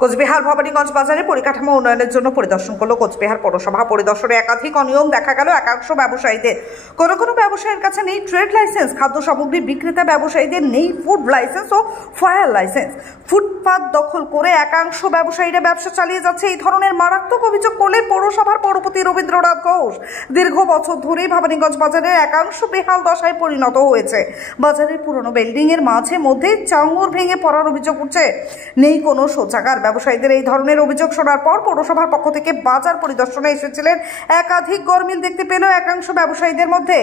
কোচবিহার ভবানীগঞ্জ বাজারে পরিকাঠামো উন্নয়নের জন্য পরিদর্শন করল কোচবিহার পৌরসভা। পরিদর্শনে একাধিক অনিয়ম দেখা গেল একাংশ ব্যবসায়ীদের। কোনো ব্যবসায়ীর কাছে নেই ট্রেড লাইসেন্স, খাদ্য সামগ্রী বিক্রেতা ব্যবসায়ীদের নেই ফুড লাইসেন্স ও ফায়ার লাইসেন্স। ফুটপাত দখল করে একাংশ ব্যবসায়ীরা ব্যবসা চালিয়ে যাচ্ছে। এই ধরনের মারাত্মক অভিযোগ করলেন পৌরসভার পৌরপতি রবীন্দ্রনাথ ঘোষ। দীর্ঘ বছর ধরেই ভবানীগঞ্জ বাজারের একাংশ বেহাল দশায় পরিণত হয়েছে। বাজারের পুরনো বিল্ডিং এর মাঝে মধ্যে চাঙর ভেঙে পড়ার অভিযোগ উঠছে। নেই কোনো শৌচাগার। ব্যবসায়ীদের এই ধরনের অভিযোগ শোনার পর পৌরসভার পক্ষ থেকে বাজার পরিদর্শনে এসেছিলেন একাধিক গরমিল দেখতে পেল একাংশ ব্যবসায়ীদের মধ্যে।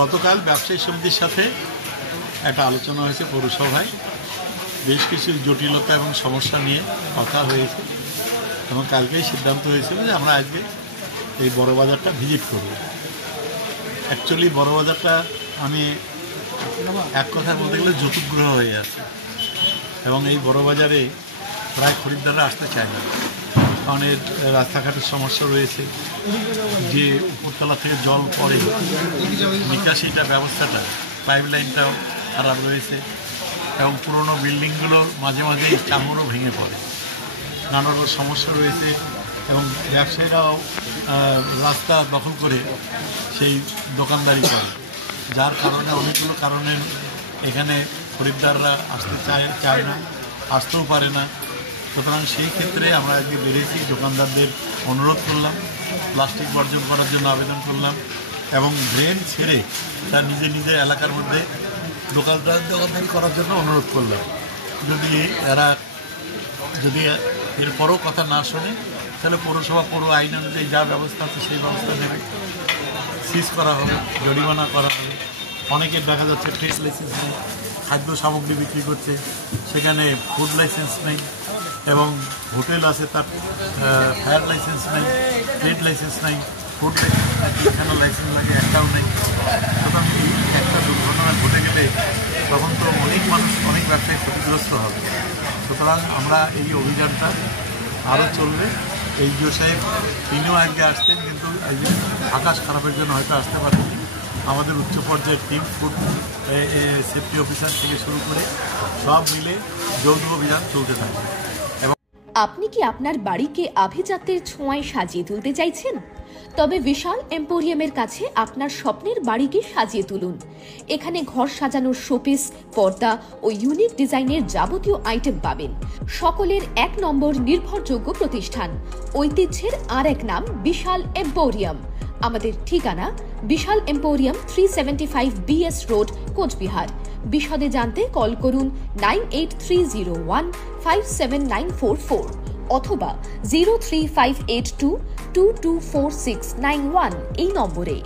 গতকাল ব্যবসায়ী সমিতির সাথে একটা আলোচনা হয়েছে পৌরসভায়। বেশ কিছু জটিলতা এবং সমস্যা নিয়ে কথা হয়েছে এবং কালকেই সিদ্ধান্ত হয়েছিল যে আমরা আজকে এই বড় বাজারটা ভিজিট করব। অ্যাকচুয়ালি বড় বাজারটা আমি এক কথায় বলতে গেলে যৌতুকগ্রহ হয়ে আছে এবং এই বড় বাজারে প্রায় খরিদ্দাররা আসতে চায় না, কারণ এর রাস্তাঘাটের সমস্যা রয়েছে। যে উপরতলা থেকে জল পড়ে নিকাশিটা ব্যবস্থাটা, পাইপ লাইনটাও খারাপ রয়েছে এবং পুরনো বিল্ডিংগুলো মাঝে মাঝে চাঙড়ও ভেঙে পড়ে, নানা রকম সমস্যা রয়েছে এবং ব্যবসায়ীরাও রাস্তা দখল করে সেই দোকানদারি করে, যার কারণে অনেকগুলো কারণে এখানে খরিদ্দাররা আসতে চায় না, আসতেও পারে না। সুতরাং সেই ক্ষেত্রে আমরা আজকে বেরিয়েছি, দোকানদারদের অনুরোধ করলাম, প্লাস্টিক বর্জন করার জন্য আবেদন করলাম এবং ড্রেন ছেড়ে তার নিজের এলাকার মধ্যে দোকানদারি করার জন্য অনুরোধ করলাম। যদি এরপরও কথা না শোনে তাহলে পৌরসভা পৌর আইন অনুযায়ী যা ব্যবস্থা আছে সেই ব্যবস্থা নেবে, সিজ করা হবে, জরিমানা করা হবে। অনেকের দেখা যাচ্ছে ট্রেড লাইসেন্স নেই, খাদ্য সামগ্রী বিক্রি করছে, সেখানে ফুড লাইসেন্স নেই এবং হোটেল আছে তার ফায়ার লাইসেন্স নেই, ট্রেড লাইসেন্স নেই, ফুড লাইসেন্স নেই, এখানে লাইসেন্স লাগে একটাও নেই। সুতরাং এই একটা দুর্ঘটনা ঘটে গেলে তখন তো অনেক মানুষ, অনেক ব্যবসায়ী ক্ষতিগ্রস্ত হবে। সুতরাং আমরা এই অভিযানটা আরও চলবে। এইচডিও সাহেব তিনিও আজকে আসতেন, কিন্তু এই যে আকাশ খারাপের জন্য হয়তো আসতে পারেনি। আমাদের উচ্চ পর্যায়ের টিম, ফুড সেফটি অফিসার থেকে শুরু করে সব মিলে যৌথ অভিযান চলতে থাকবে। আপনি কি আপনার বাড়িকে আভিজাত্যের ছোঁয়ায় সাজিয়ে তুলতে চাইছেন? তবে বিশাল এম্পোরিয়ামের কাছে আপনার স্বপ্নের বাড়িকে সাজিয়ে তুলুন। এখানে ঘর সাজানোর শোপিস, পর্দা ও ইউনিক ডিজাইনের যাবতীয় আইটেম পাবেন। সকলের এক নম্বর নির্ভরযোগ্য প্রতিষ্ঠান, ঐতিহ্যের আর এক নাম বিশাল এম্পোরিয়াম। আমাদের ঠিকানা বিশাল এম্পোরিয়াম, 375 BS রোড, কোচবিহার। বিশদে জানতে কল করুন 9830157944 অথবা 03582224691 এই নম্বরে।